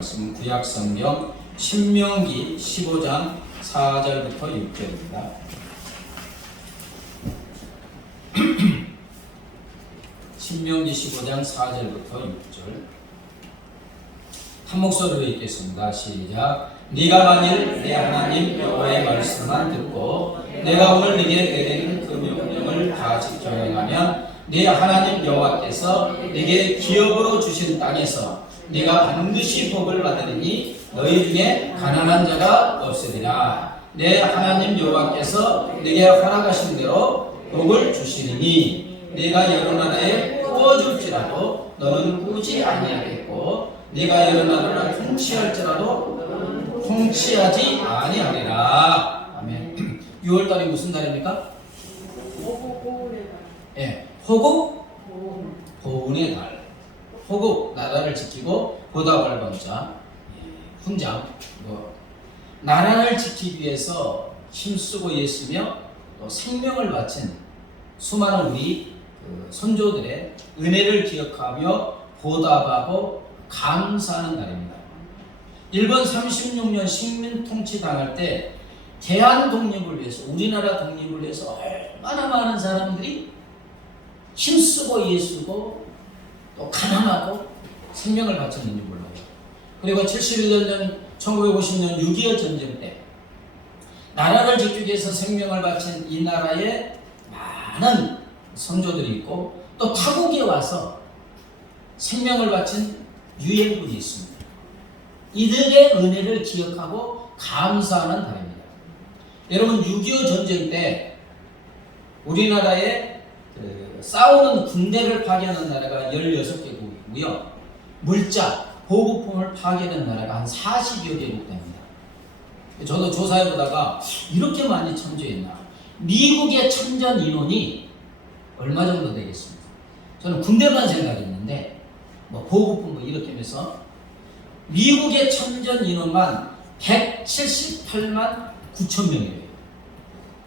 말씀 구약 성경 신명기 15장 4절부터 6절입니다. 신명기 15장 4절부터 6절 한 목소리로 읽겠습니다. 시작. 네가 만일 내 하나님 여호와의 말씀만 듣고 내가 오늘 네게 내리는 그 명령을 다 지켜 행하면 네 하나님 여호와께서 네게 기업으로 주신 땅에서 네가 반드시 복을 받으리니 너희 중에 가난한 자가 없으리라. 내 하나님 여호와께서 네게 허락하신 대로 복을 주시리니 네가 여러 나라에 꾸어줄지라도 너는 꾸지 아니하겠고 네가 여러 나라를 통치할지라도 통치하지 아니하리라. 아멘. 6월달이 무슨 달입니까? 예, 호국 보훈의 달. 호국, 나라를 지키고 보답할 번자, 훈장. 나라를 지키기 위해서 힘쓰고 애쓰며 또 생명을 바친 수많은 우리 선조들의 은혜를 기억하며 보답하고 감사하는 날입니다. 일본 36년 식민 통치 당할 때 대한 독립을 위해서, 우리나라 독립을 위해서 얼마나 많은 사람들이 힘쓰고 애쓰고 또 가난하고 생명을 바쳤는지 몰라요. 그리고 71년 전 1950년 6.25 전쟁 때 나라를 지키기 위해서 생명을 바친 이 나라에 많은 선조들이 있고 또 타국에 와서 생명을 바친 유엔군이 있습니다. 이들의 은혜를 기억하고 감사하는 달입니다. 여러분 6.25 전쟁 때 우리나라에 싸우는 군대를 파견한 나라가 16개국이고요. 물자, 보급품을 파견한 나라가 한 40여 개국 됩니다. 저도 조사해보다가 이렇게 많이 참조했나. 미국의 참전 인원이 얼마 정도 되겠습니까? 저는 군대만 생각했는데 보급품 이렇게 하면서 미국의 참전 인원만 178만 9천 명이에요.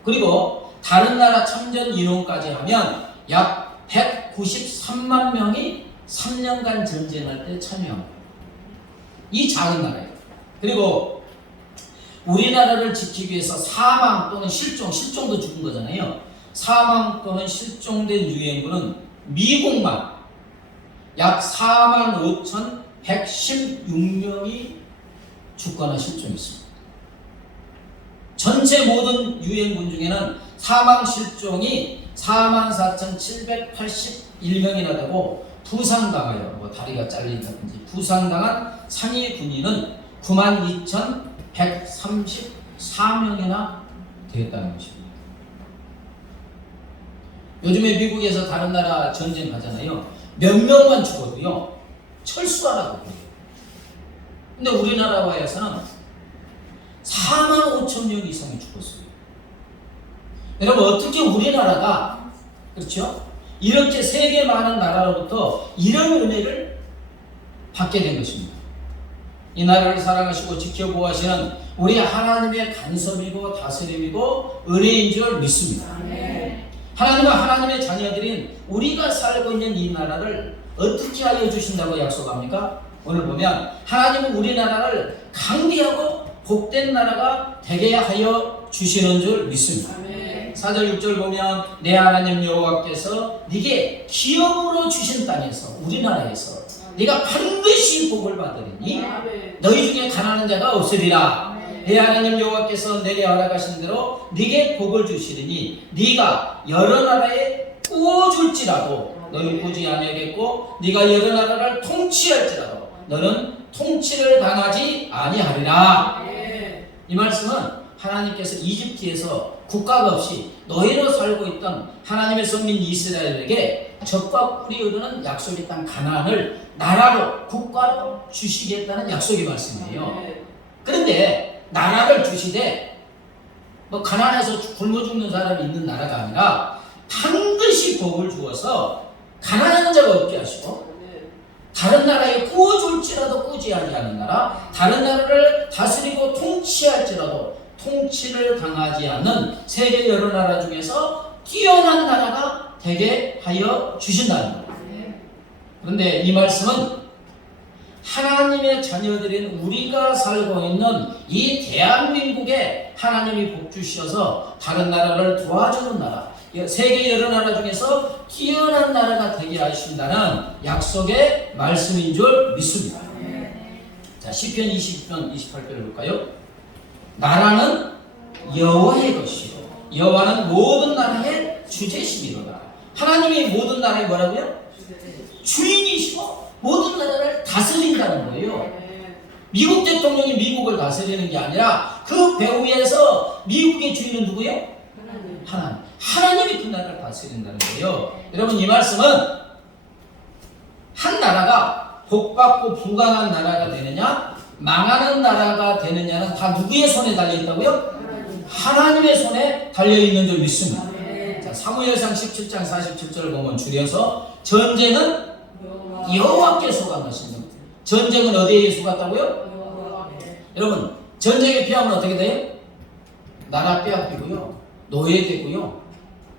그리고 다른 나라 참전 인원까지 하면 약 193만 명이 3년간 전쟁할 때 참여합니다. 이 작은 나라예요. 그리고 우리나라를 지키기 위해서 사망 또는 실종도 죽은 거잖아요. 사망 또는 실종된 유엔군은 미국만 약 45,116명이 죽거나 실종했습니다. 전체 모든 유엔군 중에는 사망 실종이 44,781명이나 되고 부상당하여 다리가 잘린다든지 부상당한 상위 군인은 92,134명이나 되었다는 것입니다. 요즘에 미국에서 다른 나라 전쟁 가잖아요. 몇 명만 죽어도요 철수하라고 그래요. 근데 우리나라에서는 45,000명 이상이 죽었어요. 여러분 어떻게 우리나라가 그렇죠? 이렇게 세계 많은 나라로부터 이런 은혜를 받게 된 것입니다. 이 나라를 사랑하시고 지켜보시는 우리 하나님의 간섭이고 다스림이고 은혜인 줄 믿습니다. 하나님은 하나님의 자녀들인 우리가 살고 있는 이 나라를 어떻게 하여 주신다고 약속합니까? 오늘 보면 하나님은 우리나라를 강대하고 복된 나라가 되게 하여 주시는 줄 믿습니다. 4절 6절 보면 내 하나님 여호와께서 네게 기업으로 주신 땅에서 우리나라에서 네가 반드시 복을 받으리니 너희 중에 가난한 자가 없으리라. 내 하나님 여호와께서 내게 허락하신 대로 네게 복을 주시리니 네가 여러 나라에 꾸어줄지라도 너는 꾸지 아니하겠고 네가 여러 나라를 통치할지라도 너는 통치를 당하지 아니하리라. 이 말씀은 하나님께서 이집트에서 국가가 없이 노예로 살고 있던 하나님의 선민 이스라엘에게 젖과 꿀이 흐르는 약속의 땅 가나안을 나라로 국가로 주시겠다는 약속의 말씀이에요. 그런데 나라를 주시되 가난해서 굶어 죽는 사람이 있는 나라가 아니라 반드시 복을 주어서 가난한 자가 없게 하시고 다른 나라에 꾸어줄지라도 꾸지 아니하는 나라, 다른 나라를 다스리고 통치할지라도 통치를 당하지 않는 세계 여러 나라 중에서 뛰어난 나라가 되게 하여 주신다는 겁니다. 그런데 이 말씀은 하나님의 자녀들인 우리가 살고 있는 이 대한민국에 하나님이 복 주셔서 다른 나라를 도와주는 나라, 세계 여러 나라 중에서 뛰어난 나라가 되게 하신다는 약속의 말씀인 줄 믿습니다. 자, 시편 20편 28절을 볼까요? 나라는 여호와의 것이요 여호와는 모든 나라의 주제심이로다. 하나님이 모든 나라의 뭐라고요? 주인이시고 모든 나라를 다스린다는 거예요. 미국 대통령이 미국을 다스리는 게 아니라 그 배후에서 미국의 주인은 누구예요? 하나님. 하나님이 그 나라를 다스린다는 거예요. 여러분, 이 말씀은 한 나라가 복받고 부강한 나라가 되느냐 망하는 나라가 되느냐는 다 누구의 손에 달려있다고요? 하나님의 손에 달려있는 줄 믿습니다. 자, 사무엘상 17장 47절을 보면 줄여서 전쟁은 여호와께 속한 것입니다. 전쟁은 어디에 속았다고요? 여러분, 전쟁에 피하면 어떻게 돼요? 나라 빼앗기고요, 노예되고요,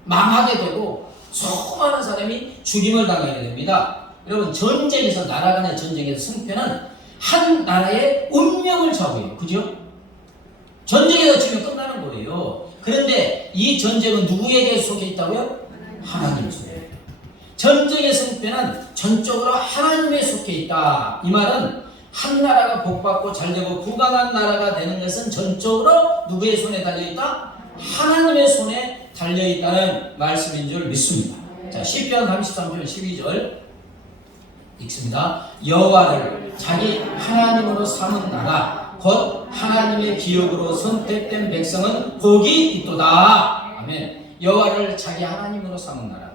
망하게 되고 수많은 사람이 죽임을 당하게 됩니다. 여러분, 전쟁에서 나라 간의 전쟁에서 승패는 한 나라의 운명을 좌우해요. 그죠? 전쟁에서 지면 끝나는 거예요. 그런데 이 전쟁은 누구에게 속해 있다고요? 하나님 속에. 전쟁의 승패는 전적으로 하나님에 속해 있다. 이 말은 한 나라가 복받고 잘되고 부강한 나라가 되는 것은 전적으로 누구의 손에 달려있다? 하나님의 손에 달려있다는 말씀인 줄 믿습니다. 자, 시편 33편 12절 읽습니다. 여호와를 자기 하나님으로 삼은 나라 곧 하나님의 기업으로 선택된 백성은 복이 있도다. 아멘. 여호와를 자기 하나님으로 삼은 나라,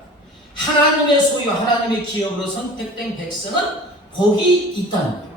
하나님의 소유, 하나님의 기업으로 선택된 백성은 복이 있다는 거예요.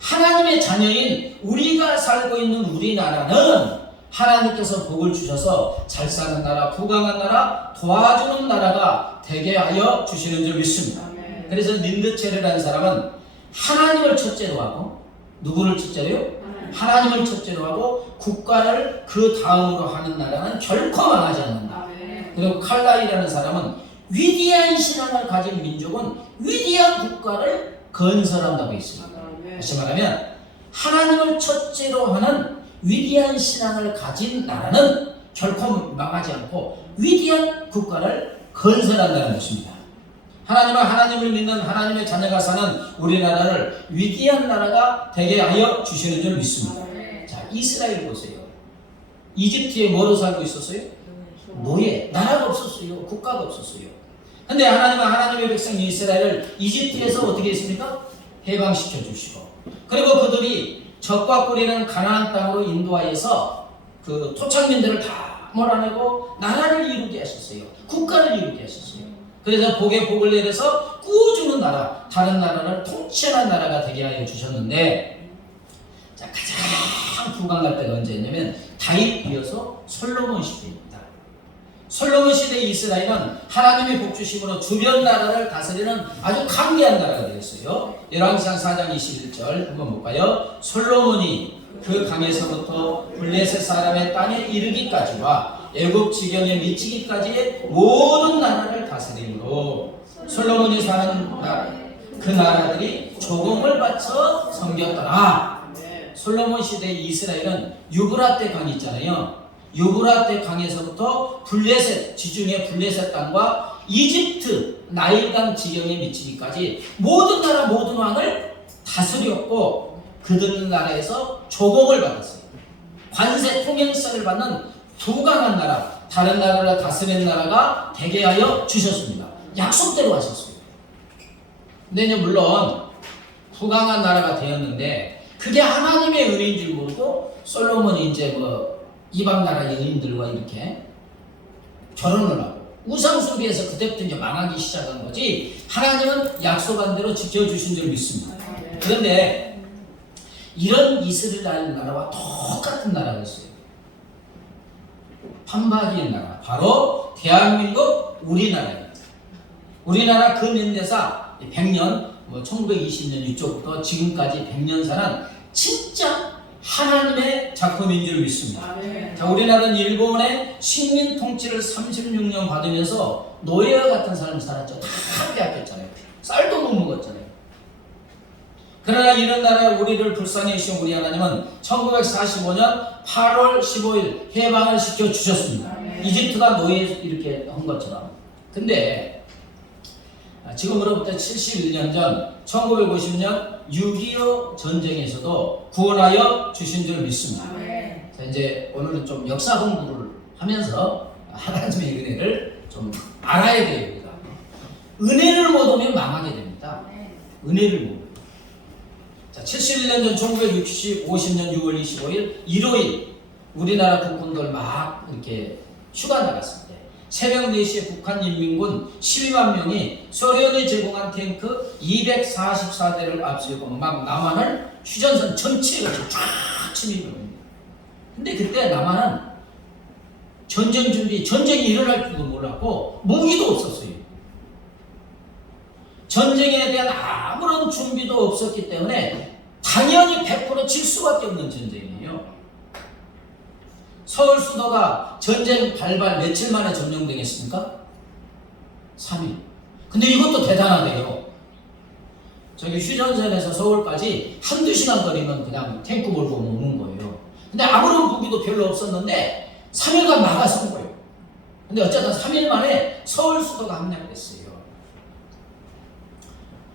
하나님의 자녀인 우리가 살고 있는 우리나라는 하나님께서 복을 주셔서 잘 사는 나라, 부강한 나라, 도와주는 나라가 되게 하여 주시는 줄 믿습니다. 그래서 린드체르라는 사람은 하나님을 첫째로 하고, 누구를 첫째로요? 하나님을 첫째로 하고 국가를 그 다음으로 하는 나라는 결코 망하지 않는다. 그리고 칼라이라는 사람은 위대한 신앙을 가진 민족은 위대한 국가를 건설한다고 있습니다. 다시 말하면 하나님을 첫째로 하는 위대한 신앙을 가진 나라는 결코 망하지 않고 위대한 국가를 건설한다는 것입니다. 하나님은 하나님을 믿는 하나님의 자녀가 사는 우리나라를 위대한 나라가 되게 하여 주시는 줄 믿습니다. 자, 이스라엘 보세요. 이집트에 뭐로 살고 있었어요? 노예. 나라가 없었어요. 국가가 없었어요. 근데 하나님은 하나님의 백성 이스라엘을 이집트에서 어떻게 했습니까? 해방시켜 주시고, 그리고 그들이 적과 꿀이는 가나안 땅으로 인도하여서 그 토착민들을 다 몰아내고 나라를 이루게 하셨어요. 국가를 이루게 하셨어요. 그래서 복에 복을 내려서 구워주는 나라, 다른 나라를 통치하는 나라가 되게 하여 주셨는데, 자, 가장 부강할 때가 언제였냐면 다윗 이어서 솔로몬 시대입니다. 솔로몬 시대 이스라엘은 하나님의 복주심으로 주변 나라를 다스리는 아주 강대한 나라가 되었어요. 열왕기상 4장 21절 한번 볼까요? 솔로몬이 그 강에서부터 블레셋 사람의 땅에 이르기까지와 애굽 지경에 미치기까지의 모든 나라를 다스림으로 솔로몬이 사는 그 나라들이 조공을 바쳐 섬겼더라. 솔로몬 시대 이스라엘은 유브라테 강이 있잖아요. 유브라테 강에서부터 블레셋, 지중해 블레셋 땅과 이집트 나일강 지경에 미치기까지 모든 나라 모든 왕을 다스렸고, 그들 나라에서 조공을 받았어요. 관세 통행세를 받는 부강한 나라, 다른 나라를 다스리는 나라가 되게 하여 주셨습니다. 약속대로 하셨어요. 근데 이제 물론 부강한 나라가 되었는데 그게 하나님의 은혜인 줄 모르고 솔로몬이 이제 이방 나라의 여인들과 이렇게 결혼을 하고 우상숭배에서 그때부터 이제 망하기 시작한 거지, 하나님은 약속한 대로 지켜주신 줄 믿습니다. 그런데 이런 이스라엘 나라와 똑같은 나라가 있어요. 판박이의 나라, 바로 대한민국 우리나라입니다. 우리나라 근현대사 100년, 1920년 이쪽부터 지금까지 100년 사는 진짜 하나님의 작품인 줄 믿습니다. 자, 우리나라는 일본의 식민 통치를 36년 받으면서 노예와 같은 삶을 살았죠. 다 빼앗겼잖아요. 쌀도 못 먹었잖아요. 그러나 이런 나라에 우리를 불쌍히 여기신 우리 하나님은 1945년 8월 15일 해방을 시켜주셨습니다. 이집트가 노예 이렇게 한 것처럼. 근데 지금으로부터 71년 전 1950년 6.25 전쟁에서도 구원하여 주신 줄 믿습니다. 자, 이제 오늘은 좀 역사 공부를 하면서 하나님의 은혜를 좀 알아야 됩니다. 은혜를 못 오면 망하게 됩니다. 은혜를 못 오면. 자, 71년 전 1950년 6월 25일 일요일 우리나라 국군들 막 이렇게 휴가 나갔을 때 새벽 4시에 북한인민군 12만 명이 소련이 제공한 탱크 244대를 앞세우고 막 남한을 휴전선 전체가 쫙 침입을 합니다. 근데 그때 남한은 전쟁이 일어날 줄도 몰랐고 무기도 없었어요. 전쟁에 대한 아무런 준비도 없었기 때문에 당연히 100% 질 수밖에 없는 전쟁이에요. 서울 수도가 전쟁 발발 며칠 만에 점령되겠습니까? 3일. 근데 이것도 대단하대요. 저기 휴전선에서 서울까지 한두 시간 거리면 그냥 탱크 몰고 오는 거예요. 근데 아무런 무기도 별로 없었는데 3일간 나가서 온 거예요. 근데 어쨌든 3일 만에 서울 수도가 함락됐어요.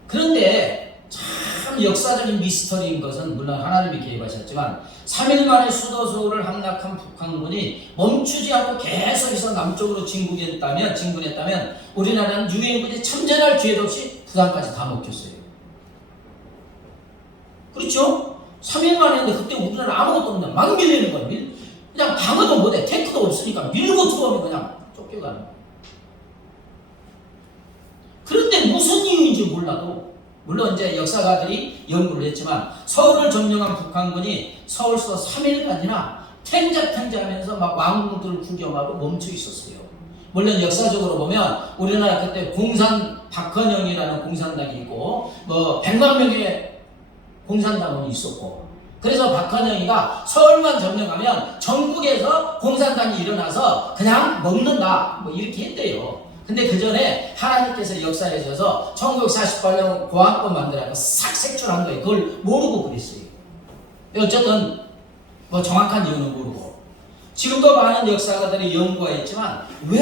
그런데 참 역사적인 미스터리인 것은 물론 하나님이 개입하셨지만 3일 만에 수도 서울을 함락한 북한군이 멈추지 않고 계속해서 남쪽으로 진군했다면 우리나라는 유엔군이 참전할 기회도 없이 부산까지 다 먹혔어요. 그렇죠? 3일 만에 했는데 그때 우리나라 아무것도 없는데 막 밀리는 거야. 그냥 방어도 못해. 탱크도 없으니까 밀고 들어오면 그냥 쫓겨가는 거야. 그런데 무슨 이유인지 몰라도 물론 이제 역사가들이 연구를 했지만 서울을 점령한 북한군이 서울서 3일간이나 탱자하면서 막 왕궁들을 구경하고 멈춰 있었어요. 물론 역사적으로 보면 우리나라 그때 박헌영이라는 공산당이 있고 뭐 100만 명의 공산당원이 있었고 그래서 박헌영이가 서울만 점령하면 전국에서 공산당이 일어나서 그냥 먹는다 뭐 이렇게 했대요. 근데 그 전에 하나님께서 역사에 있어서 1948년 고항법 만들어서 싹 색출한 거예요. 그걸 모르고 그랬어요. 어쨌든 뭐 정확한 이유는 모르고 지금도 많은 역사가들이 연구가 있지만 왜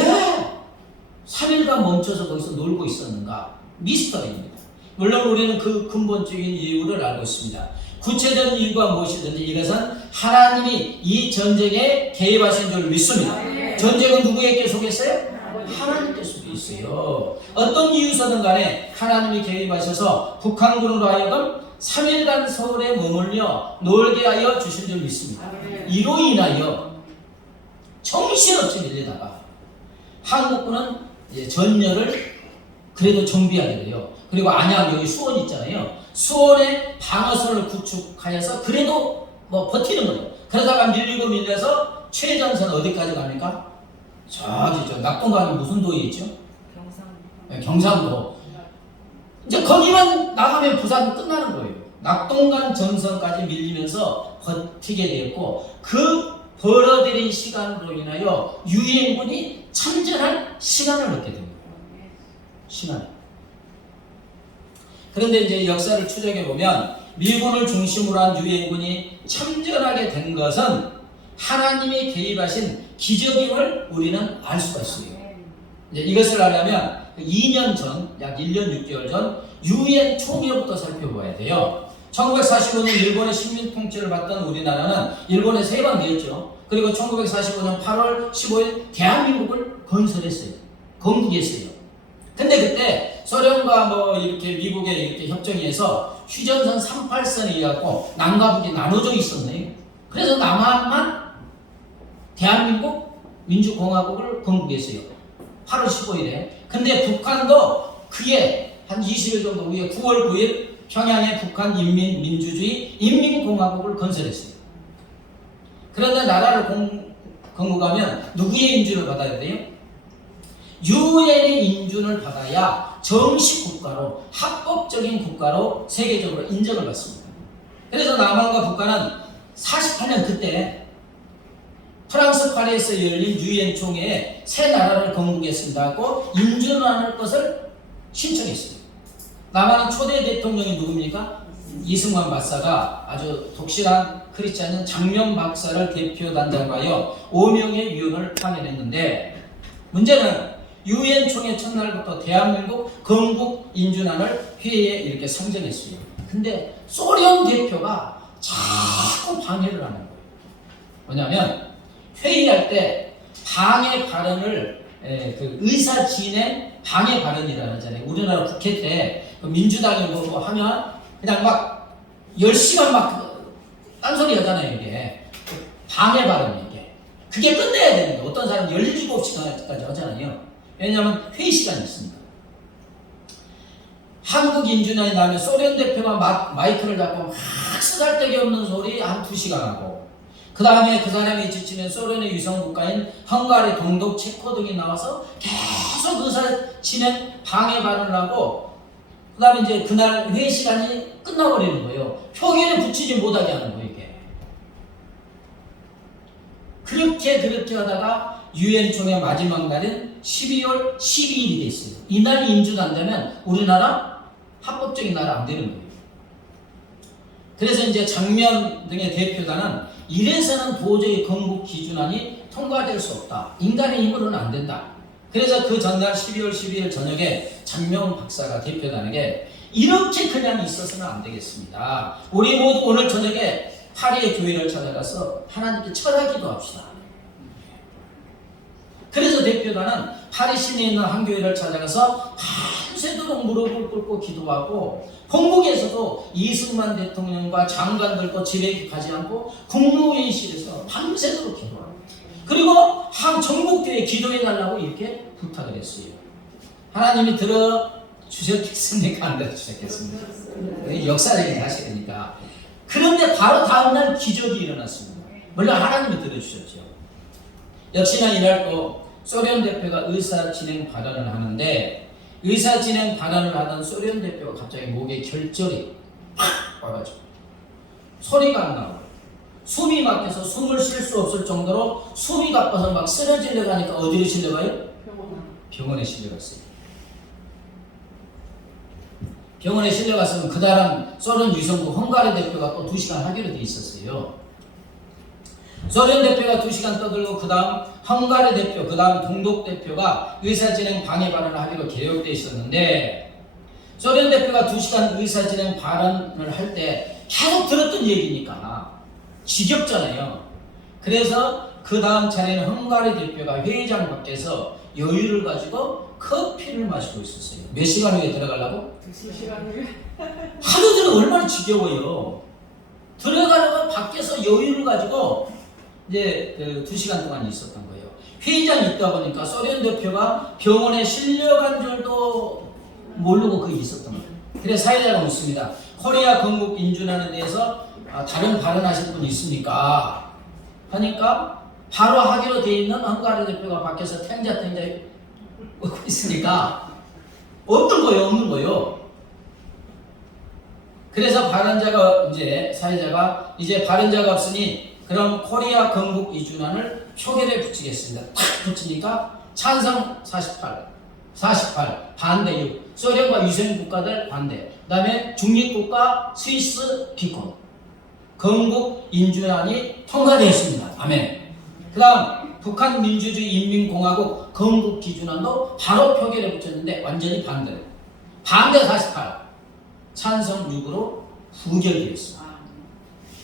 3일간 멈춰서 거기서 놀고 있었는가? 미스터리입니다. 물론 우리는 그 근본적인 이유를 알고 있습니다. 구체적인 이유가 무엇이든지 이것은 하나님이 이 전쟁에 개입하신 줄 믿습니다. 전쟁은 누구에게 속했어요? 하나님께 속해 있어요. 어떤 이유서든 간에 하나님이 개입하셔서 북한군으로 하여금 3일간 서울에 머물며 놀게 하여 주신 줄 믿습니다. 이로 인하여 정신없이 밀리다가 한국군은 전열을 그래도 정비하게 돼요. 그리고 안양 여기 수원 있잖아요. 수원에 방어선을 구축하여서 그래도 뭐 버티는 거예요. 그러다가 밀려서 최전선 어디까지 갑니까? 저기 낙동강이 무슨 도에 있죠? 경상도. 네, 경상도. 이제 거기만 나가면 부산이 끝나는 거예요. 낙동강 전선까지 밀리면서 버티게 되었고 그 벌어들인 시간으로 인하여 유엔군이 참전할 시간을 얻게 됩니다. 시간. 그런데 이제 역사를 추적해 보면 미군을 중심으로 한 유엔군이 참전하게 된 것은 하나님이 개입하신 기적임을 우리는 알 수가 있어요. 이제 이것을 알려면 2년 전, 약 1년 6개월 전 유엔 총회부터 살펴봐야 돼요. 1945년 일본의 식민 통치를 받던 우리나라는 일본에 3번 되었죠. 그리고 1945년 8월 15일 대한민국을 건국했어요. 근데 그때 소련과 뭐 이렇게 미국에 이렇게 협정해서 휴전선 38선이 갖고 남과 북이 나눠져 있었네요. 그래서 남한만 대한민국 민주공화국을 건국했어요. 8월 15일에. 근데 북한도 그게 한 20일 정도 후에 9월 9일 평양에 북한 인민민주주의 인민공화국을 건설했어요. 그런데 나라를 건국하면 누구의 인준을 받아야 돼요? 유엔의 인준을 받아야 정식 국가로 합법적인 국가로 세계적으로 인정을 받습니다. 그래서 남한과 북한은 48년 그때 프랑스 파리에서 열린 유엔 총회에 새 나라를 건국했습니다 하고 인준하는 것을 신청했어요. 남한은 초대 대통령이 누굽니까? 이승만 박사가 아주 독실한 크리스찬인 장면 박사를 대표 단장하여 5명의 위원을 파견했는데, 문제는 유엔 총회 첫날부터 대한민국 건국 인준안을 회의에 이렇게 상정했어요. 근데 소련 대표가 자꾸 방해를 하는 거예요. 뭐냐면 회의할 때 방해 발언을 그 의사 진행 방해 발언이라고 하잖아요. 우리나라 국회 때 그 민주당이 뭐 하면 그냥 막 10시간 막 딴소리 하잖아요. 이게 방해 발언이 이게 그게 끝내야 되는 거예요. 어떤 사람은 17시간까지 하잖아요. 왜냐하면 회의 시간이 있으니까. 한국 인준안이 나면 소련 대표가 마이크를 잡고 막 쓰잘데기 없는 소리 한 2시간 하고, 그 다음에 그 사람이 지치면 소련의 유성 국가인 헝가리, 동독, 체코 등이 나와서 계속 의사 진행 방해 발언을 하고, 그 다음에 이제 그날 회의 시간이 끝나버리는 거예요. 표기를 붙이지 못하게 하는 거예요, 이게. 그렇게 하다가 유엔 총회 마지막 날인 12월 12일이 됐어요. 이날 인준한다면 우리나라 합법적인 나라 안 되는 거예요. 그래서 이제 장면 등의 대표단은 이래서는 도저히 건국 기준안이 통과될 수 없다. 인간의 힘으로는 안 된다. 그래서 그 전날 12월 12일 저녁에 장명 박사가 대표단에게 이렇게 그냥 있어서는 안 되겠습니다. 우리 모두 오늘 저녁에 파리의 교회를 찾아가서 하나님께 철학기도 합시다. 그래서 대표단은 파리 시내에 있는 한 교회를 찾아가서 밤새도록 무릎을 꿇고 기도하고, 본국에서도 이승만 대통령과 장관들과 집에 가지 않고 국무회의실에서 밤새도록 기도하고, 그리고 한 전국교회 기도해달라고 이렇게 부탁을 했어요. 하나님이 들어주셨겠습니까? 안 들어주셨겠습니까? 역사적인 사실이니까. 그런데 바로 다음날 기적이 일어났습니다. 물론 하나님이 들어주셨죠. 역시나 이날 또 소련 대표가 의사진행 발언을 하는데, 의사진행 발언을 하던 소련 대표가 갑자기 목에 결절이 팍 와가지고 소리가 안 나오고 숨이 막혀서 숨을 쉴 수 없을 정도로 숨이 가빠서 막 쓰러지려고 하니까 어디로 실려가요? 병원에 실려갔어요. 병원에 실려갔으면 그 다음 소련 유성국 헝가리 대표가 또 2시간 하기로 돼 있었어요. 소련 대표가 2시간 떠들고 그 다음 헝가리 대표, 그 다음 동독 대표가 의사진행 방해 발언을 하기로 계획되어 있었는데, 소련 대표가 2시간 의사진행 발언을 할 때 계속 들었던 얘기니까 지겹잖아요. 그래서 그 다음 차례는 헝가리 대표가 회의장 밖에서 여유를 가지고 커피를 마시고 있었어요. 몇 시간 후에 들어가려고? 2시간 후에. 하루들은 얼마나 지겨워요. 들어가려고 밖에서 여유를 가지고 이제 그 2시간 동안 있었던 거예요. 회의장에 있다 보니까 소련 대표가 병원에 실려간 줄도 모르고 거기 있었던 거예요. 그래서 사회자가 묻습니다. 코리아 건국 인준안에 대해서 다른 발언하실 분 있습니까? 하니까 바로 하기로 돼 있는 헝가리 대표가 밖에서 탱자 먹고 있으니까 없는 거예요. 그래서 발언자가 이제 사회자가 이제 발언자가 없으니 그럼 코리아 건국 이준안을 표결에 붙이겠습니다. 탁 붙이니까 찬성 48 반대 6, 소련과 유엔 국가들 반대, 그 다음에 중립국가 스위스 기권, 건국 인준안이 통과되었습니다. 아멘. 그 다음 북한 민주주의 인민공화국 건국 기준안도 바로 표결에 붙였는데 완전히 반대 48, 찬성 6으로 부결되었습니다.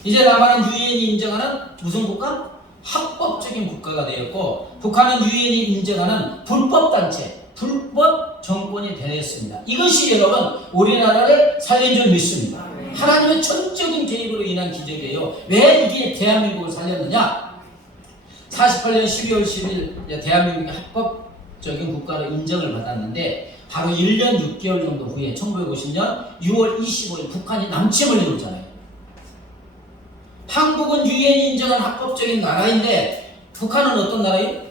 이제 남한은 유엔이 인정하는 무슨 국가? 합법적인 국가가 되었고, 북한은 유엔이 인정하는 불법단체, 불법 정권이 되었습니다. 이것이 여러분 우리나라를 살린 줄 믿습니다. 하나님의 전적인 개입으로 인한 기적이에요. 왜 이게 대한민국을 살렸느냐? 48년 12월 10일 대한민국이 합법적인 국가로 인정을 받았는데, 바로 1년 6개월 정도 후에 1950년 6월 25일 북한이 남침을 이루잖아요. 한국은 유엔이 인정한 합법적인 나라인데 북한은 어떤 나라예요?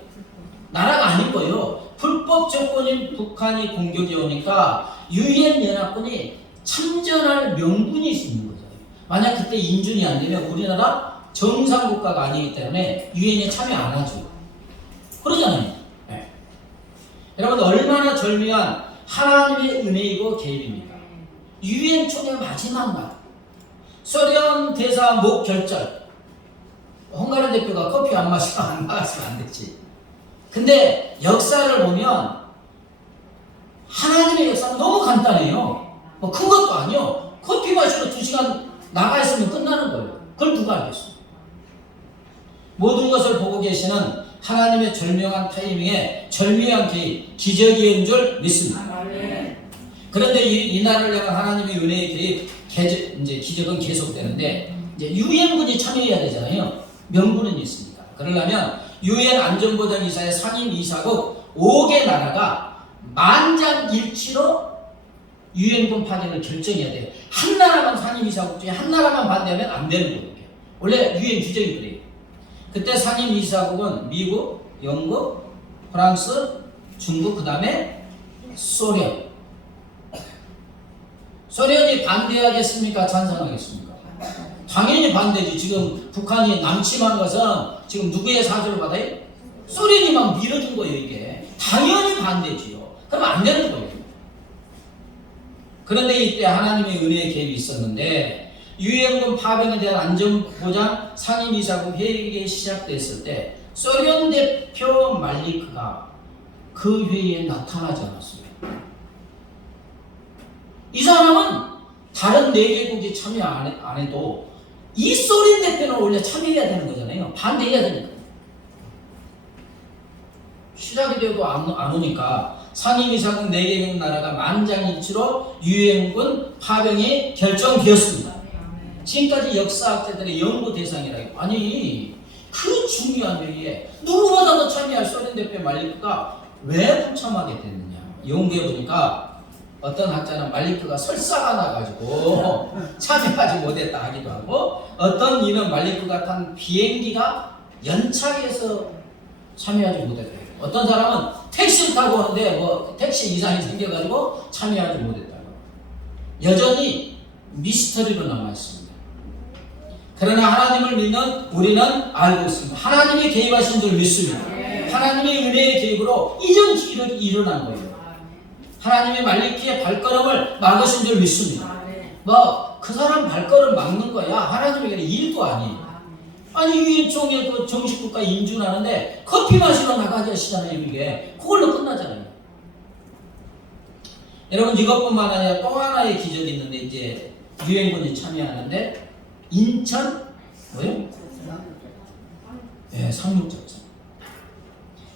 나라가 아닌 거예요. 불법 정권인 북한이 공격이 오니까 유엔 연합군이 참전할 명분이 있는 거죠. 만약 그때 인준이 안 되면 우리나라 정상국가가 아니기 때문에 유엔에 참여 안 하죠. 그러잖아요. 네. 여러분 얼마나 절묘한 하나님의 은혜이고 개입입니까? 유엔 총회 마지막 날 소련 대사 목 결절. 헝가리 대표가 커피 안 마시면 안 나갔으면 안 됐지. 근데 역사를 보면 하나님의 역사는 너무 간단해요. 뭐 큰 것도 아니요. 커피 마시러 2시간 나가 있으면 끝나는 거예요. 그걸 누가 알겠어요? 모든 것을 보고 계시는 하나님의 절묘한 타이밍에 절묘한 개입, 기적이인 줄 믿습니다. 그런데 이 나라를 향한 하나님의 은혜의 개입, 이제 기적은 계속되는데 이제 유엔군이 참여해야 되잖아요. 명분은 있습니다. 그러려면 유엔 안전보장이사의 상임이사국 5개 나라가 만장일치로 유엔군 파견을 결정해야 돼요. 한 나라만 상임이사국 중에 한 나라만 반대하면 안 되는 거예요. 원래 유엔 규정이 그래요. 그때 상임이사국은 미국, 영국, 프랑스, 중국, 그 다음에 소련. 소련이 반대하겠습니까? 찬성하겠습니까? 당연히 반대지. 지금 북한이 남침한 것은 지금 누구의 사주를 받아요? 소련이 막 밀어준 거예요, 이게. 당연히 반대지요. 그럼 안 되는 거예요. 그런데 이때 하나님의 은혜의 개입이 있었는데 유엔군 파병에 대한 안전보장 상임이사국 회의가 시작됐을 때 소련 대표 말리크가 그 회의에 나타나지 않았어요. 이 사람은 다른 4개국이 참여 안 해도 이 소련 대표는 원래 참여해야 되는 거잖아요. 반대해야 되니까. 시작이 되고 안 오니까 상임이사국 4개국 나라가 만장일치로 유엔군 파병이 결정되었습니다. 지금까지 역사학자들의 연구 대상이라고. 아니 그 중요한 회의에 누구보다도 참여할 소련 대표 말리크가 왜 불참하게 됐느냐. 연구해보니까 어떤 학자는 말리크가 설사가 나가지고 참여하지 못했다 하기도 하고, 어떤 이는 말리크가 탄 비행기가 연착해서 참여하지 못했다. 어떤 사람은 택시를 타고 오는데 뭐 택시 이상이 생겨가지고 참여하지 못했다고. 여전히 미스터리로 남아있습니다. 그러나 하나님을 믿는 우리는 알고 있습니다. 하나님이 개입하신 줄 믿습니다. 하나님의 은혜의 개입으로 이전 기록이 일어난 거예요. 하나님의 말리키의 발걸음을 막으신 줄 믿습니다. 뭐 그 사람 발걸음 막는 거야 하나님의 일도 아니에요. 아니 유엔총회 그 정식 국가 인준하는데 커피 마시러 나가지 하시잖아요. 이게 그걸로 끝나잖아요. 여러분 이것뿐만 아니라 또 하나의 기적이 있는데 이제 유엔군이 참여하는데 인천 뭐요? 네, 상륙작전.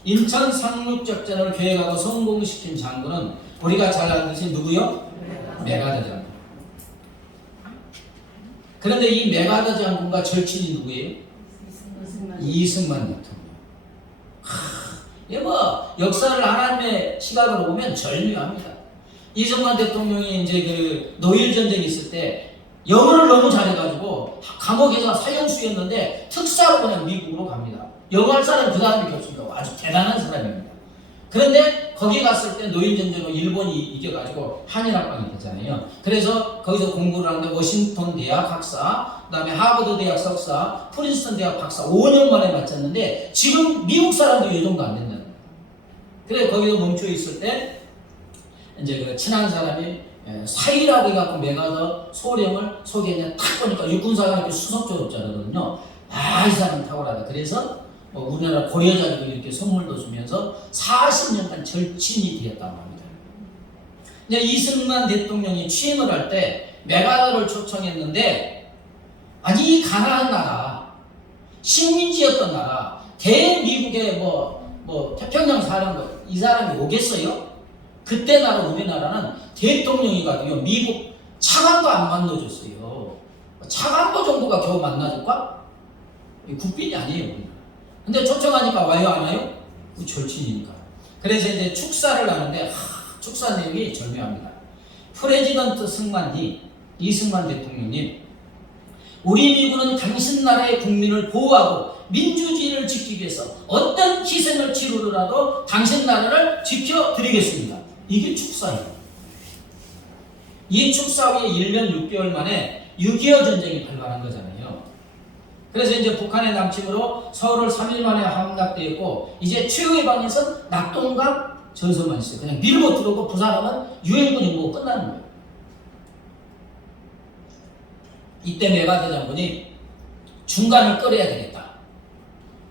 인천 상륙작전을 계획하고 성공시킨 장군은 우리가 잘 아는 것이 누구요? 메가더 장군. 그런데 이 메가더 장군과 절친이 누구예요? 이승만 대통령. 이게 뭐 역사를 하나님의 시각으로 보면 절묘합니다. 이승만 대통령이 이제 그 노일 전쟁이 있을 때 영어를 너무 잘해가지고 감옥에서 사형수였는데 특사로 그냥 미국으로 갑니다. 영어 할 사람이 그 사람밖에 없습니다. 아주 대단한 사람입니다. 그런데 거기 갔을 때 노일 전쟁으로 일본이 이겨가지고 한일합방이 되잖아요. 그래서 거기서 공부를 하는데 워싱턴 대학 학사, 그 다음에 하버드 대학 석사, 프린스턴 대학 박사 5년 만에 마쳤는데 지금 미국 사람도 이 정도 안 된다는 거예요. 그래 거기서 멈춰 있을 때 이제 그 친한 사람이 사이라고 해갖고 메가더 소령을 소개했냐 딱 보니까 육군사가 이렇게 수석조급자거든요. 아, 이 사람 탁월하다. 그래서 우리나라 고려자료도 이렇게 선물도 주면서 40년간 절친이 되었다고 합니다. 이제 이승만 대통령이 취임을 할 때 메가더를 초청했는데, 아니 이 가난한 나라, 식민지였던 나라, 대미국의 태평양 사령부 이 사람이 오겠어요? 그때 우리나라는 대통령이 가지고 미국 차관도 안 만나줬어요. 차관도 정도가 겨우 만나줄까? 국빈이 아니에요. 근데 초청하니까 와요 안 와요? 그 절친이니까. 그래서 이제 축사를 하는데 축사 내용이 절묘합니다. 프레지던트 승만님, 이승만 대통령님, 우리 미군은 당신 나라의 국민을 보호하고 민주주의를 지키기 위해서 어떤 희생을 치르더라도 당신 나라를 지켜드리겠습니다. 이게 축사예요. 이 축사 후에 1년 6개월 만에 6.25 전쟁이 발발한 거잖아요. 그래서 이제 북한의 남침으로 서울을 3일 만에 함락되었고, 이제 최후의 방에서 낙동강 전선만 있어요. 그냥 밀고 들어오고 부산하면 유엔군이 뭐 끝나는 거예요. 이때 메가더 장군이 중간을 끌어야 되겠다.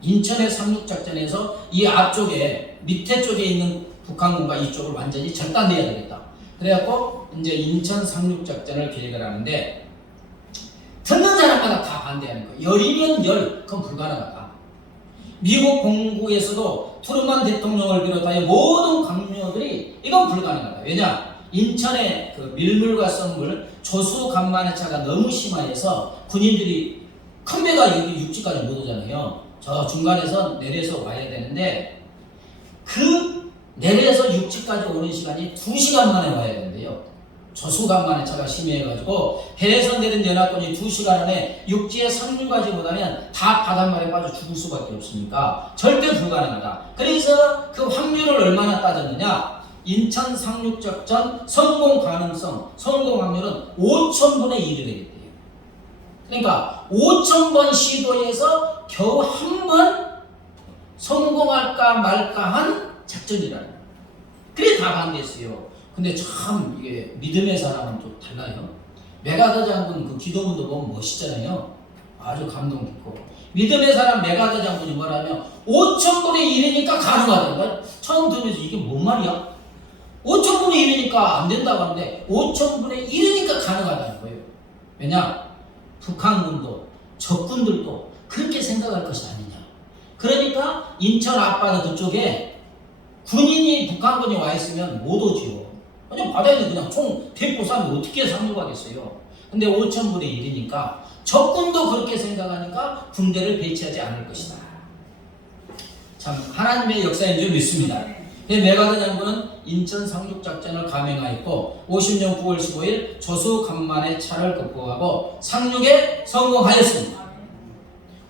인천의 상륙작전에서 이 앞쪽에 밑에 쪽에 있는 북한군과 이쪽을 완전히 절단해야 되겠다. 그래갖고 이제 인천 상륙작전을 계획을 하는데 듣는 사람마다 다 반대하는 거예요. 열이면 열, 그건 불가능하다. 미국 공구에서도 트루만 대통령을 비롯하여 모든 강요들이 이건 불가능하다. 왜냐? 인천의 그 밀물과 썰물, 조수 간만의 차가 너무 심하여서 군인들이 큰 배가 여기 육지까지 못 오잖아요. 저 중간에서 내려서 와야 되는데 그 내려서 육지까지 오는 시간이 2시간 만에 와야 되는데요. 조수 간만의 차가 심해가지고 배에서 내린 연합군이 2시간 안에 육지에 상륙하지 못하면 다 바닷물에 빠져 죽을 수밖에 없으니까 절대 불가능하다. 그래서 그 확률을 얼마나 따졌느냐? 인천 상륙작전 성공 가능성, 성공 확률은 5,000분의 1이 되겠대요. 그러니까 5,000번 시도해서 겨우 한 번 성공할까 말까 한 작전이라는 거예요. 그래 다 반대했어요. 근데 참 이게 믿음의 사람은 좀 달라요. 메가더 장군 그 기도문도 보면 멋있잖아요. 아주 감동 깊고. 믿음의 사람 메가더 장군이 뭐라면 5,000분의 1이니까 가능하다는 거야. 처음 들으면서 이게 뭔 말이야? 5,000분의 1이니까 안 된다고 하는데 5,000분의 1이니까 가능하다는 거예요. 왜냐? 북한군도 적군들도 그렇게 생각할 것이 아니냐. 그러니까 인천 앞바다 그쪽에 군인이 북한군이 와 있으면 못 오지요. 그냥 바다에는 그냥 총 대포 쏴면 어떻게 상륙하겠어요. 근데 5,000분의 1이니까 적군도 그렇게 생각하니까 군대를 배치하지 않을 것이다. 참 하나님의 역사인 줄 믿습니다. 메가더 장군은 인천 상륙작전을 감행하였고 50년 9월 15일 조수 간만의 차를 극복하고 상륙에 성공하였습니다.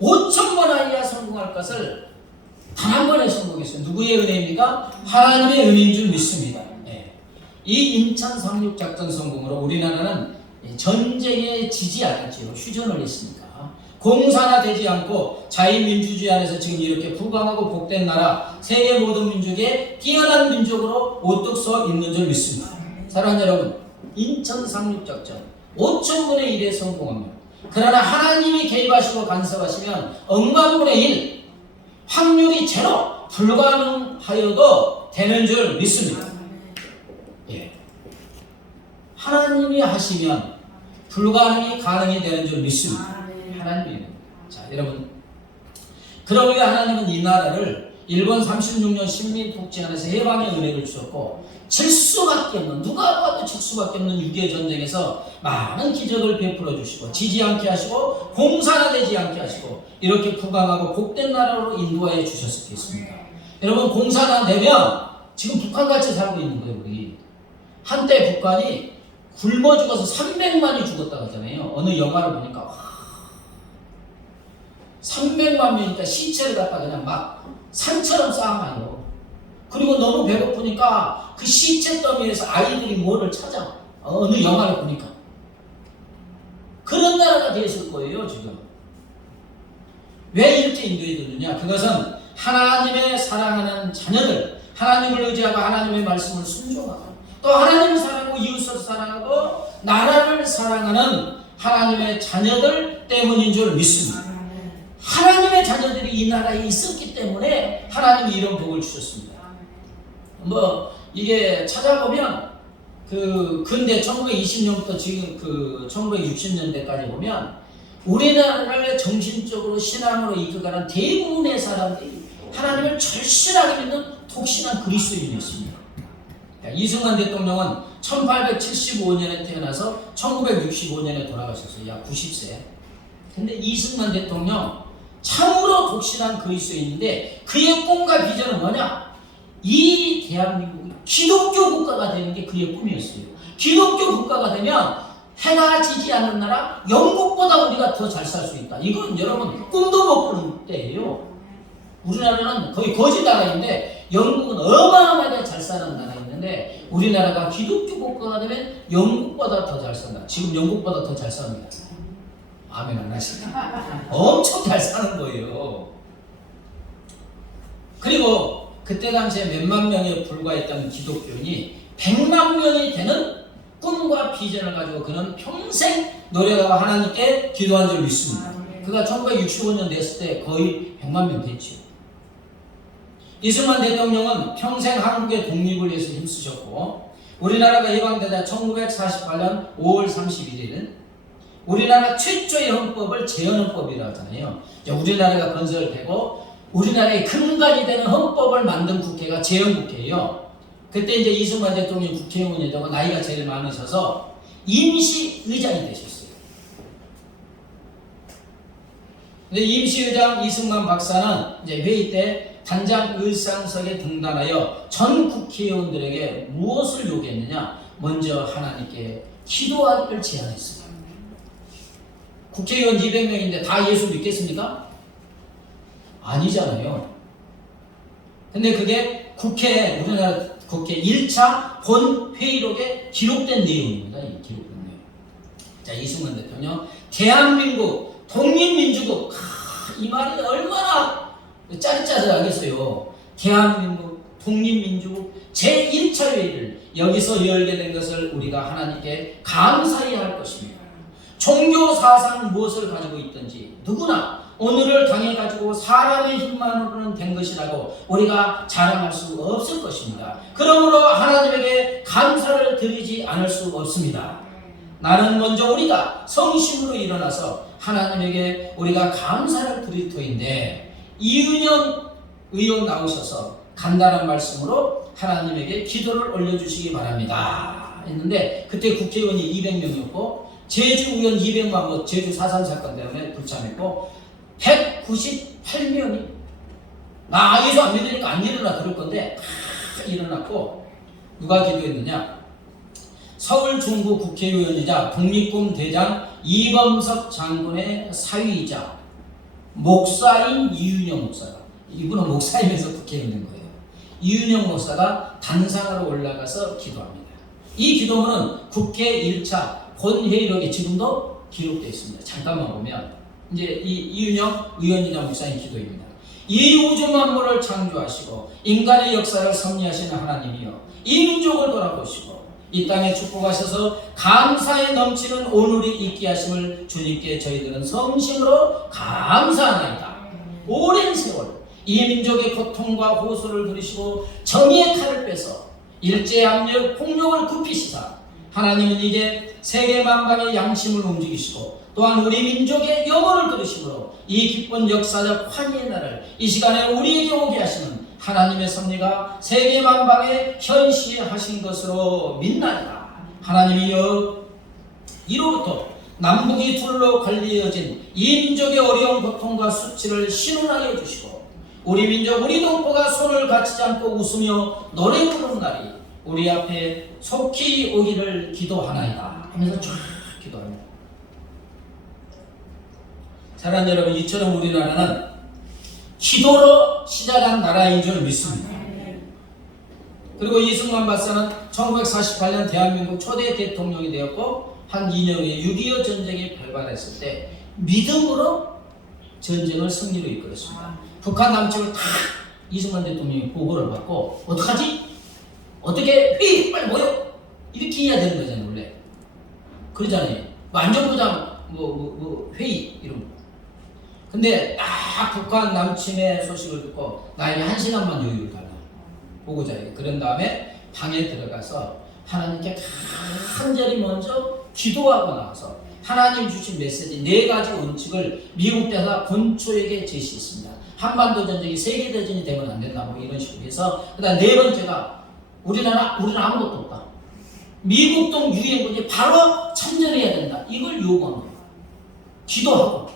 5,000번 하여야 성공할 것을 단 한 번에 성공했어요. 누구의 은혜입니까? 하나님의 은혜인 줄 믿습니다. 이 인천 상륙작전 성공으로 우리나라는 전쟁에 지지 않았지요. 휴전을 했으니까. 공산화되지 않고 자유민주주의 안에서 지금 이렇게 부강하고 복된 나라, 세계 모든 민족의 뛰어난 민족으로 우뚝 서 있는 줄 믿습니다. 사랑하는 여러분, 인천 상륙작전 5,000분의 1에 성공합니다. 그러나 하나님이 개입하시고 간섭하시면 억만분의 1, 확률이 제로, 불가능하여도 되는 줄 믿습니다. 예. 하나님이 하시면 불가능이 가능이 되는 줄 믿습니다. 하나님이. 자, 여러분. 그러므로 하나님은 이 나라를 일본 36년 식민 독재 안에서 해방의 은혜를 주셨고 질 수밖에 없는, 누가 봐도 질 수밖에 없는 6.25 전쟁에서 많은 기적을 베풀어 주시고 지지 않게 하시고 공산화되지 않게 하시고 이렇게 부강하고 복된 나라로 인도하여 주셨겠습니다. 여러분, 공산화되면 지금 북한같이 살고 있는 거예요. 우리 한때 북한이 굶어 죽어서 300만이 죽었다고 하잖아요. 어느 영화를 보니까 300만 명이니까 시체를 갖다 그냥 막 산처럼 쌓아놔요. 그리고 너무 배고프니까 그 시체 더미에서 아이들이 뭐를 찾아. 어느 영화를 보니까. 그런 나라가 되었을 거예요, 지금. 왜 이렇게 인도해 주느냐? 그것은 하나님의 사랑하는 자녀들, 하나님을 의지하고 하나님의 말씀을 순종하고 또 하나님을 사랑하고 이웃을 사랑하고 나라를 사랑하는 하나님의 자녀들 때문인 줄 믿습니다. 하나님의 자녀들이 이 나라에 있었기 때문에 하나님이 이런 복을 주셨습니다. 이게 찾아보면 근대 1920년부터 지금 1960년대까지 보면 우리나라를 정신적으로 신앙으로 이끌어가는 대부분의 사람들이 하나님을 절실하게 믿는 독신한 그리스도인이었습니다. 이승만 대통령은 1875년에 태어나서 1965년에 돌아가셨어요. 약 90세. 근데 이승만 대통령 참으로 독실한 그리스도인인데 그의 꿈과 비전은 뭐냐? 이 대한민국이 기독교 국가가 되는 게 그의 꿈이었어요. 기독교 국가가 되면 해가 지지 않는 나라 영국보다 우리가 더 잘 살 수 있다. 이건 여러분 꿈도 못 꾸는 때예요. 우리나라는 거의 거지 나라인데 영국은 어마어마하게 잘 사는 나라였는데 우리나라가 기독교 국가가 되면 영국보다 더 잘 산다. 지금 영국보다 더 잘 삽니다. 아멘 안 하시나? 엄청 잘 사는 거예요. 그리고 그때 당시에 몇만 명에 불과했던 기독교인이 100만 명이 되는 꿈과 비전을 가지고 그는 평생 노력하고 하나님께 기도한 줄 믿습니다. 그가 1965년 됐을 때 거의 100만 명 됐죠. 이승만 대통령은 평생 한국의 독립을 위해서 힘쓰셨고, 우리나라가 해방되자 1948년 5월 31일은 우리나라 최초의 헌법을 재헌헌법이라고 하잖아요. 우리나라가 건설되고 우리나라의 근간이 되는 헌법을 만든 국회가 재헌국회예요. 그때 이제 이승만 대통령이 국회의원이 되고 나이가 제일 많으셔서 임시의장이 되셨어요. 근데 임시의장 이승만 박사는 이제 회의 때 단장 의상석에 등단하여 전 국회의원들에게 무엇을 요구했느냐? 먼저 하나님께 기도하기를 제안했습니다. 국회의원 200명인데 다 예수 믿겠습니까? 아니잖아요. 근데 그게 우리나라 국회 1차 본회의록에 기록된 내용입니다. 이 기록된 내용. 자, 이승만 대통령, 대한민국 독립민주국. 이 말이 얼마나 짜릿짜릿하겠어요. 대한민국 독립민주국 제1차 회의를 여기서 열게 된 것을 우리가 하나님께 감사해야 할 것입니다. 종교 사상 무엇을 가지고 있든지 누구나 오늘을 당해가지고 사람의 힘만으로는 된 것이라고 우리가 자랑할 수 없을 것입니다. 그러므로 하나님에게 감사를 드리지 않을 수 없습니다. 나는 먼저 우리가 성심으로 일어나서 하나님에게 우리가 감사를 드릴 터인데, 이은영 의원 나오셔서 간단한 말씀으로 하나님에게 기도를 올려주시기 바랍니다 했는데, 그때 국회의원이 200명이었고 제주 의원 200만, 제주 4.3 사건 때문에 불참했고 198명이 나 예수 안 믿으니까 안 일어나 그럴 건데 다 일어났고, 누가 기도했느냐? 서울 중구 국회의원이자 독립군 대장 이범석 장군의 사위이자 목사인 이윤영 목사가, 이분은 목사이면서 국회의원 된 거예요. 이윤영 목사가 단상으로 올라가서 기도합니다. 이 기도문은 국회 1차 본회의록에 지금도 기록되어 있습니다. 잠깐만 보면 이제 이윤영 의원이자 목사님 기도입니다. 이 우주 만물을 창조하시고 인간의 역사를 섭리하시는 하나님이여, 이 민족을 돌아보시고 이 땅에 축복하셔서 감사에 넘치는 오늘이 있게 하심을 주님께 저희들은 성심으로 감사하나이다. 오랜 세월 이 민족의 고통과 호소를 들으시고 정의의 칼을 빼서 일제압력 폭력을 굽히시사 하나님은 이제 세계 만방의 양심을 움직이시고 또한 우리 민족의 영혼을 들으심으로 이 기쁜 역사적 환희의 날을 이 시간에 우리에게 오게 하시는 하나님의 섭리가 세계 만방에 현시하신 것으로 믿나이다. 하나님이여, 이로부터 남북이 둘로 갈리어진 이 민족의 어려운 고통과 수치를 신운하게 해주시고 우리 민족 우리 동포가 손을 갖추지 않고 웃으며 노래 부르는 날이 우리 앞에 속히 오기를 기도하나이다 하면서 쫙 기도합니다. 사랑하는 여러분, 이처럼 우리나라는 기도로 시작한 나라인 줄 믿습니다. 그리고 이승만 박사는 1948년 대한민국 초대 대통령이 되었고 한 2년 후에 6.25 전쟁이 발발했을 때 믿음으로 전쟁을 승리로 이끌었습니다. 북한 남측을 다 이승만 대통령이 보고를 받고 어떡하지? 어떻게 회의 빨리 모여! 이렇게 해야 되는 거잖아요. 원래 그러잖아요. 안전부장 회의 이런 거. 근데 딱 북한 남침의 소식을 듣고 나에게 1시간만 여유를 달라, 보고자에게. 그런 다음에 방에 들어가서 하나님께 간절히 먼저 기도하고 나서 하나님 주신 메시지 4가지 원칙을 미국 대사 본초에게 제시했습니다. 한반도 전쟁이 세계대전이 되면 안 된다, 이런 식으로 해서. 그 다음 4번째가 우리는 아무것도 없다. 미국동 유엔군이 바로 참전해야 된다. 이걸 요구한 거예요. 기도하고.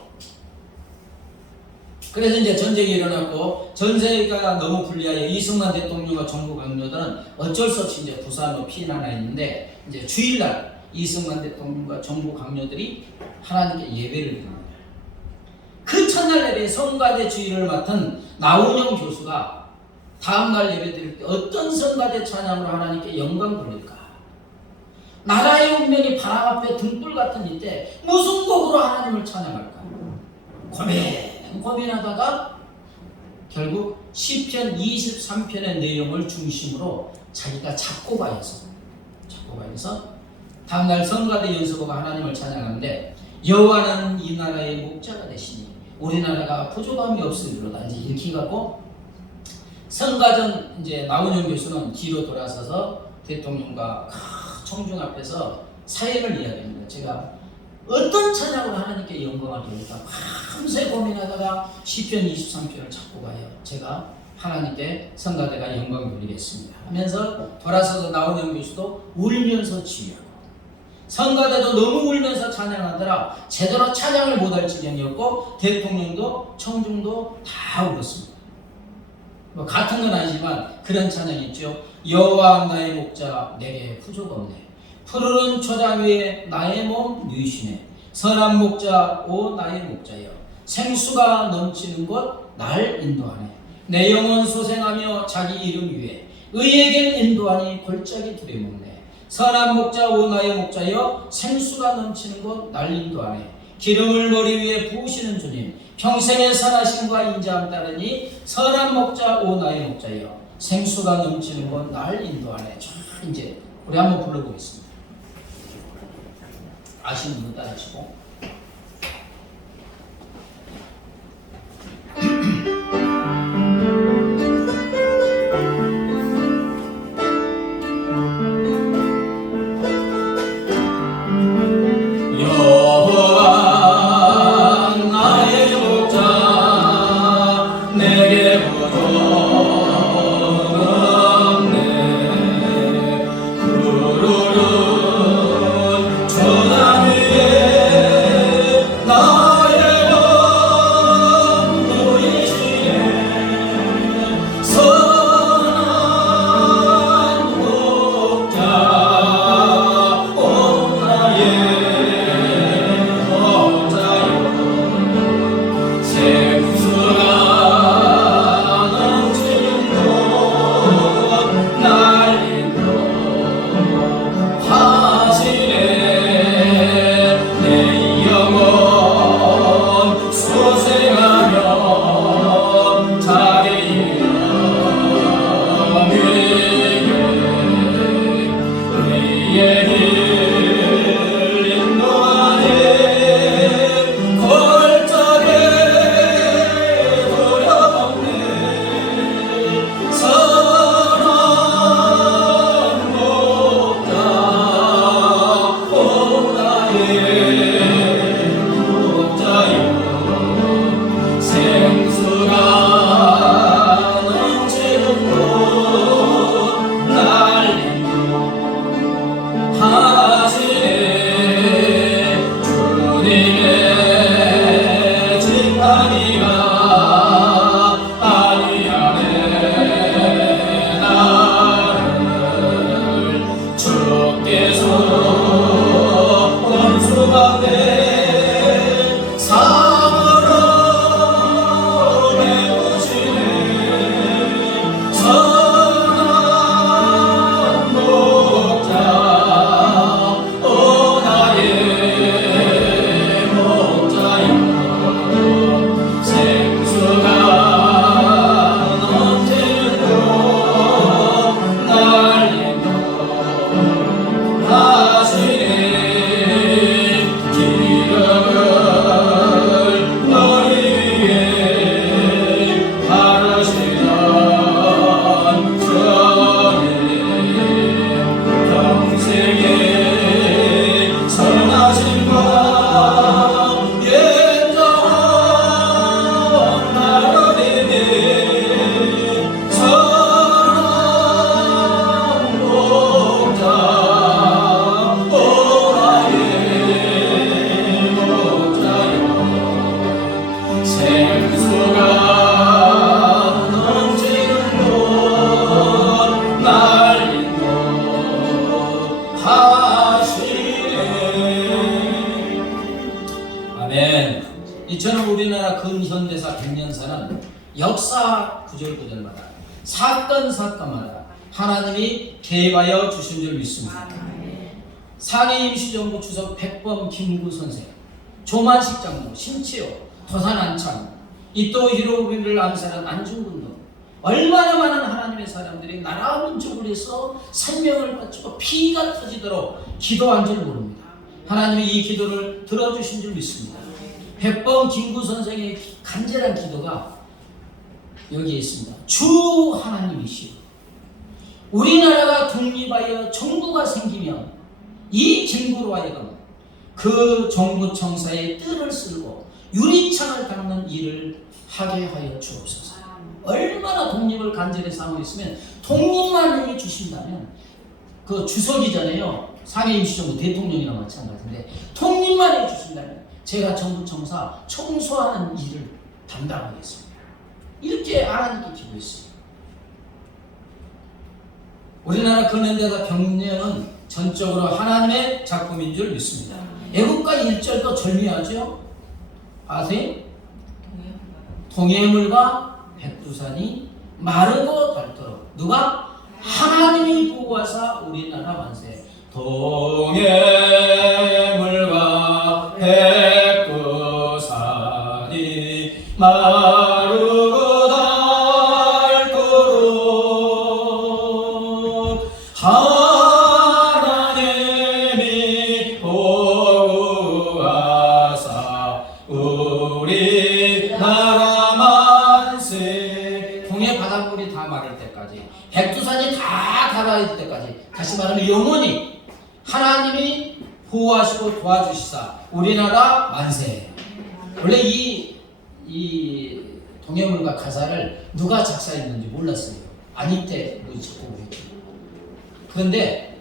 그래서 이제 전쟁이 일어났고 전세가 너무 불리하여 이승만 대통령과 정부 강요들은 어쩔 수 없이 이제 부산으로 피난하였는데, 이제 주일날 이승만 대통령과 정부 강요들이 하나님께 예배를 드립니다. 그 첫날 예배 성가대 주일을 맡은 나운영 교수가 다음날 예배 드릴 때 어떤 성가대 찬양으로 하나님께 영광 돌릴까? 나라의 운명이 바람 앞에 등불 같은 이때 무슨 곡으로 하나님을 찬양할까? 고민하다가 결국 시편 23편의 내용을 중심으로 자기가 작곡하여서 다음날 성가대 연수보가 하나님을 찬양하는데 여호와는 이 나라의 목자가 되시니 우리나라가 부족함이 없으리로다. 이제 이렇게 해갖고 성가전 이제 나훈영 교수는 뒤로 돌아서서 대통령과 청중 앞에서 사역을 이야기합니다. 제가 어떤 찬양으로 하나님께 영광을 드릴까 밤새 고민하다가 시편 23편을 찾고 가요. 제가 하나님께 성가대가 영광을 드리겠습니다 하면서 돌아서서 나훈영 교수도 울면서 지휘하고 성가대도 너무 울면서 찬양하더라 제대로 찬양을 못할 지경이었고 대통령도 청중도 다 울었습니다. 뭐 같은 건 아니지만 그런 찬양이 있죠. 여호와 나의 목자 내게 부족 없네. 푸르른 초장 위에 나의 몸 누이시네. 선한 목자 오 나의 목자여 생수가 넘치는 곳 날 인도하네. 내 영혼 소생하며 자기 이름 위에 의에겐 인도하니 골짜기 두려먹네. 선한 목자 오 나의 목자여 생수가 넘치는 곳 날 인도하네. 기름을 머리 위에 부으시는 주님 평생의 선하심과 인자함 따르니 선한 목자 오 나의 목자여 생수가 넘치는 곳 날 인도하네. 자 이제 우리 한번 불러보겠습니다. 아시는 분은 따라하시고 이처럼 우리나라 근현대사 100년사는 역사 구절구절마다 사건마다 하나님이 개입하여 주신 줄 믿습니다. 상해 임시정부 주석 백범 김구 선생, 조만식 장로, 신치호, 도산 안창, 이또 히로부미를 암살한 안중근 등 얼마나 많은 하나님의 사람들이 나라와 민족을 위해서 생명을 바치고 피가 터지도록 기도한 줄 모릅니다. 하나님이 이 기도를 들어주신 줄 믿습니다. 백범 김구 선생의 간절한 기도가 여기에 있습니다. 주 하나님이시여, 우리나라가 독립하여 정부가 생기면 이 김구로 하여금 그 정부 청사에 뜰을 쓸고 유리창을 닦는 일을 하게 하여 주옵소서. 얼마나 독립을 간절히 사모고 있으면 독립만 해주신다면, 그 주석이잖아요. 상해임시정부 대통령이랑 마찬가지인데 독립만 해주신다면 제가 정부 청사 청소하는 일을 담당하겠습니다. 이렇게 하나님께 기도했어요. 우리나라 근현대사 병력은 전적으로 하나님의 작품인 줄 믿습니다. 애국가 1절도 절묘하죠. 아세요? 동해물과 백두산이 마르고 닳도록. 누가? 하나님이 보호하사 우리나라 만세. 동해물과 백두산이 마르고 닳도록 하나님이 보호하사 우리나라 만세. 동해 바닷물이 다 마를 때까지, 백두산이 다 가라앉을 때까지, 다시 말하면 영원히 하나님이 보호하시고 도와주시사 우리나라 만세. 원래 이 동해물과 가사를 누가 작사했는지 몰랐어요. 안희태 작곡했죠. 그런데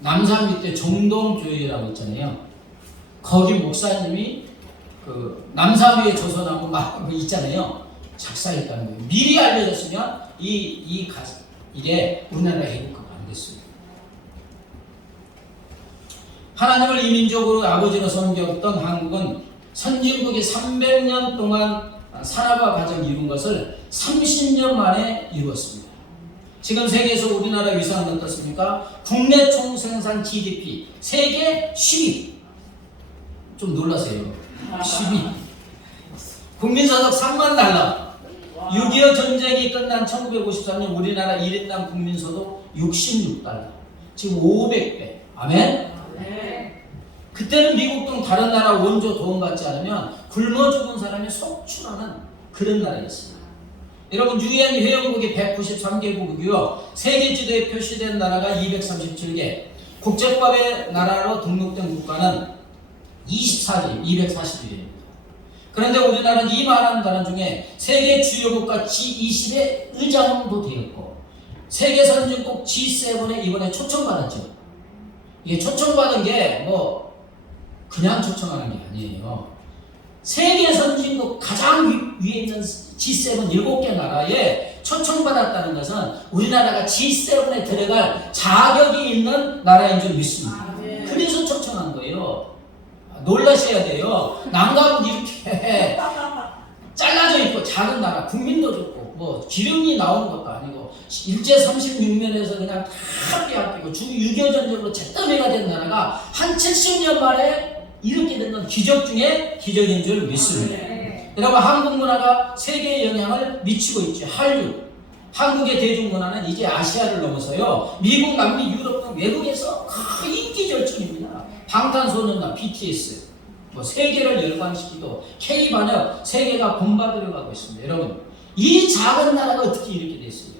남산 밑에 정동교회라고 있잖아요. 거기 목사님이 그 남산 위에 조선하고 막 있잖아요. 작사했다는 거예요. 미리 알려졌으면 이 가사, 이게 우리나라 애국가가 안 됐어요. 하나님을 이민족으로 아버지로 섬겼던 한국은 선진국이 300년 동안 산업화 과정을 이룬 것을 30년 만에 이루었습니다. 지금 세계에서 우리나라 위상은 어떻습니까? 국내 총생산 GDP 세계 10위. 좀 놀라세요. 10위. 국민소득 3만 달러. 6.25 전쟁이 끝난 1953년 우리나라 1인당 국민소득 66달러. 지금 500배. 아멘? 그때는 미국 등 다른 나라 원조 도움받지 않으면 굶어 죽은 사람이 속출하는 그런 나라였습니다. 여러분, 유엔 회원국이 193개국이고요. 세계 지도에 표시된 나라가 237개, 국제법의 나라로 등록된 국가는 24개, 241개입니다. 그런데 우리나라는 이 많은 나라 중에 세계 주요 국가 G20의 의장도 되었고, 세계 선진국 G7에 이번에 초청받았죠. 이게 초청받은 게 그냥 초청하는 게 아니에요. 세계 선진국 가장 위에 있는 G7 7개 나라에 초청받았다는 것은 우리나라가 G7에 들어갈 자격이 있는 나라인 줄 믿습니다. 그래서 초청한 거예요. 놀라셔야 돼요. 남과북 이렇게 잘라져 있고 작은 나라, 국민도 좋고 기름이 나오는 것도 아니고 일제 36년에서 그냥 다 빼앗기고 주6.25 전쟁으로 잿더미가 된 나라가 한 70년 만에 이렇게 된 건 기적 중에 기적인 줄 믿습니다. 여러분, 한국 문화가 세계에 영향을 미치고 있죠. 한류. 한국의 대중문화는 이제 아시아를 넘어서요. 미국, 남미, 유럽 등 외국에서 인기 절정입니다. 방탄소년단, BTS. 세계를 열광시키고 K-반역 세계가 본받으려 가고 있습니다. 여러분, 이 작은 나라가 어떻게 이렇게 됐어요?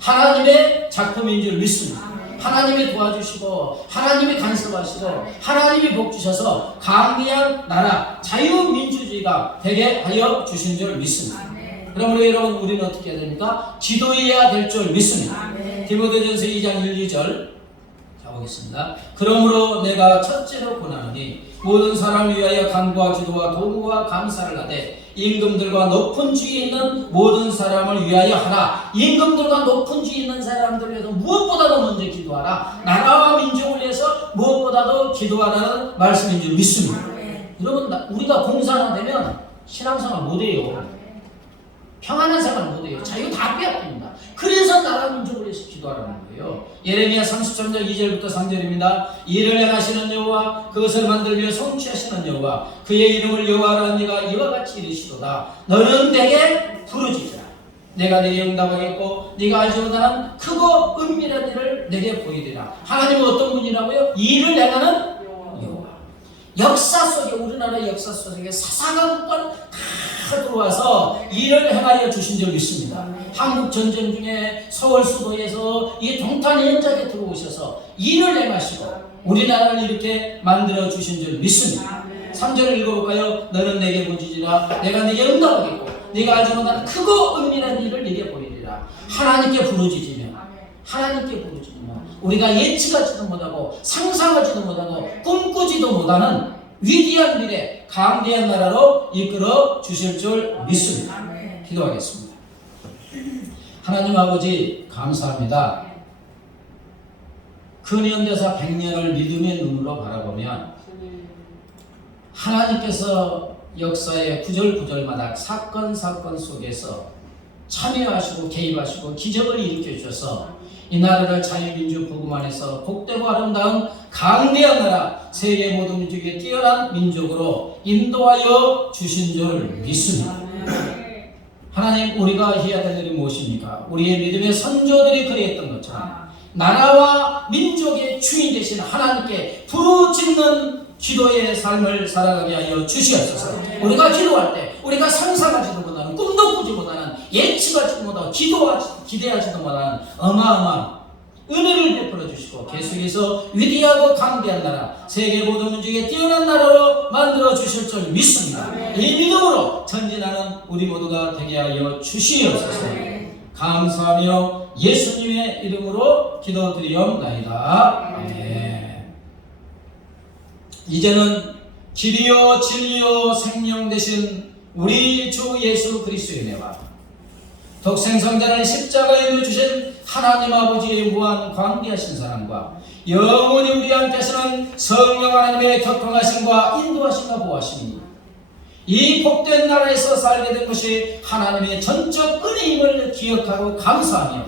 하나님의 작품인 줄 믿습니다. 하나님이 도와주시고 하나님이 간섭하시고 하나님이 복 주셔서 강대한 나라 자유민주주의가 되게 하여 주신 줄 믿습니다. 그러므로 여러분, 우리는 어떻게 해야 됩니까? 기도해야 될 줄 믿습니다. 디모데전서 2장 1, 2절 가보겠습니다. 그러므로 내가 첫째로 권하노니 모든 사람을 위하여 간구와 기도와 도구와 감사를 하되 임금들과 높은 지위에 있는 모든 사람을 위하여 하라. 임금들과 높은 지위에 있는 사람들을 위해서 무엇보다도 먼저 기도하라. 나라와 민족을 위해서 무엇보다도 기도하라는 말씀인 줄 믿습니다. 여러분, 우리가 공산화되면 신앙생활 못해요. 평안한 생활 못해요. 자유 다 빼앗깁니다. 그래서 나라 민족을 위해서 기도하라는 거예요. 예레미야 33장 2절부터 3절입니다. 이를 행하시는 여호와, 그것을 만들며 성취하시는 여호와, 그의 이름을 여호와라 네가 이와 같이 이르시도다. 너는 내게 부르짖으라. 내가 네게 응답하겠고 네가 알지 못하는 크고 은밀한 일을 내게 보이리라. 하나님은 어떤 분이라고요? 일을 행하는 여호와. 역사 속에, 우리나라 역사 속에 사상한 건 다 들어와서 일을 행하여 주신 줄 믿습니다. 한국 전쟁 중에 서울 수도에서 이 동탄 현장에 들어오셔서 일을 행하시고 우리나라를 이렇게 만들어 주신 줄 믿습니다. 3절을 읽어볼까요? 너는 내게 부르짖으라. 내가 네게 응답하겠고 네가 알지 못하는 크고 은밀한 일을 네게 보이리라. 하나님께 부르짖으며 우리가 예측하지도 못하고 상상하지도 못하고 꿈꾸지도 못하는 위대한 미래, 강대한 나라로 이끌어 주실 줄 믿습니다. 기도하겠습니다. 하나님 아버지 감사합니다. 근현대사 100년을 믿음의 눈으로 바라보면 하나님께서 역사의 구절구절마다 사건 속에서 참여하시고 개입하시고 기적을 일으켜 주셔서 이 나라를 자유민주 복음 안에서 복되고 아름다운 강대한 나라, 세계 모든 민족에 뛰어난 민족으로 인도하여 주신 줄 믿습니다. 하나님, 우리가 해야 될 일이 무엇입니까? 우리의 믿음의 선조들이 그랬던 것처럼 나라와 민족의 주인 되신 하나님께 부르짖는 기도의 삶을 살아가게 하여 주시옵소서. 우리가 기도할 때 우리가 상상하지도 못하는, 꿈도 꾸지 못하는, 예측하지도 못하고 기대하지도 못하는 어마어마한 은혜를 베풀어 주시고 계속해서 위대하고 강대한 나라, 세계 모든 민족에 뛰어난 나라로 만들어 주실 줄 믿습니다. 이 믿음으로 전진하는 우리 모두가 되게 하여 주시옵소서. 감사하며 예수님의 이름으로 기도드리옵나이다. 아멘. 이제는 길이요 진리요 생명 되신 우리 주 예수 그리스도의 은혜와 독생성자를 십자가에 누주신 하나님 아버지의 무한 광대하신 사랑과 영원히 우리 함께하시는 성령 하나님의 교통하심과 인도하심과 보호하심이 이 복된 나라에서 살게 된 것이 하나님의 전적 은혜임을 기억하고 감사하며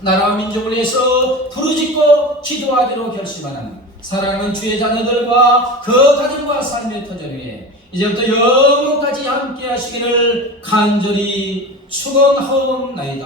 나라와 민족을 위해서 부르짖고 기도하기로 결심하는 사랑하는 주의 자녀들과 그 가정과 삶의 터전 위에 이제부터 영원까지 함께 하시기를 간절히 축원하옵나이다.